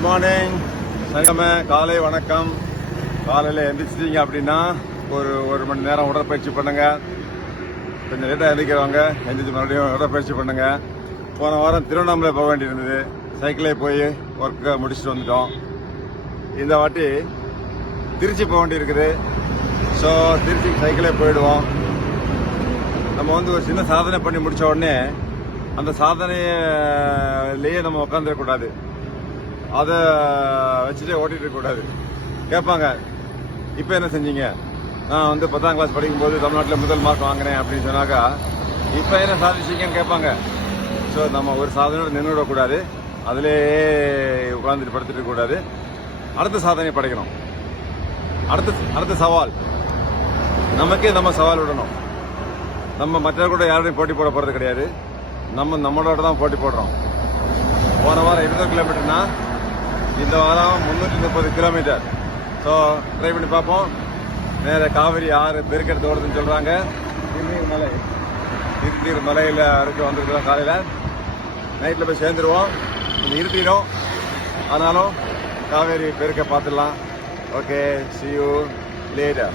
Good morning. சனிக்கிழமை காலை வணக்கம். காலையில் எந்திரிச்சிட்டீங்க அப்படின்னா ஒரு மணி நேரம் உடற்பயிற்சி பண்ணுங்க. கொஞ்சம் லேட்டாக எந்திரிக்கிறவங்க எந்திரிச்சு மறுபடியும் உடற்பயிற்சி பண்ணுங்க. போன வாரம் திருவண்ணாமலை போக வேண்டியிருந்தது, சைக்கிளே போய் ஒர்க்கை முடிச்சுட்டு வந்துட்டோம். இந்த வாட்டி திருச்சி போக வேண்டியிருக்குது. ஸோ திருச்சிக்கு சைக்கிளே போயிடுவோம். நம்ம ஒரு சின்ன சாதனை பண்ணி முடிச்ச உடனே அந்த சாதனையிலேயே நம்ம உட்காந்துடக்கூடாது, அதை வச்சுட்டே ஓட்டிட்டு இருக்கக்கூடாது. கேட்பாங்க, இப்போ என்ன செஞ்சீங்க? நான் 10ஆம் கிளாஸ் படிக்கும்போது தமிழ்நாட்டில் முதல் மார்க் வாங்கினேன் அப்படின்னு சொன்னாக்கா, இப்போ என்ன சாதிச்சிங்கன்னு கேட்பாங்க. ஸோ நம்ம ஒரு சாதனையோடு நின்று விடக்கூடாது, அதிலே உட்காந்துட்டு படுத்துட்டு இருக்கக்கூடாது. அடுத்த சாதனை படைக்கணும். அடுத்த சவால் நமக்கே நம்ம சவால் விடணும். நம்ம மற்றவர்கள் கூட யாரோடையும் போட்டி போட போகிறது கிடையாது. நம்மளோட தான் போட்டி போடுறோம். போன வாரம் 20 கிலோமீட்டர்னா இந்த வாரம் 330 கிலோமீட்டர். ஸோ ட்ரை பண்ணி பார்ப்போம். நேர காவிரி ஆறு பெருக்கெடுத்து ஓடுதுன்னு சொல்கிறாங்க. திருநீர் மலையில் இருக்க வந்துருக்கிறோம். காலையில் நைட்டில் போய் சேர்ந்துருவோம். இருட்டிடும், ஆனாலும் காவேரி பெருக்க பார்த்துடலாம். Okay, see you later.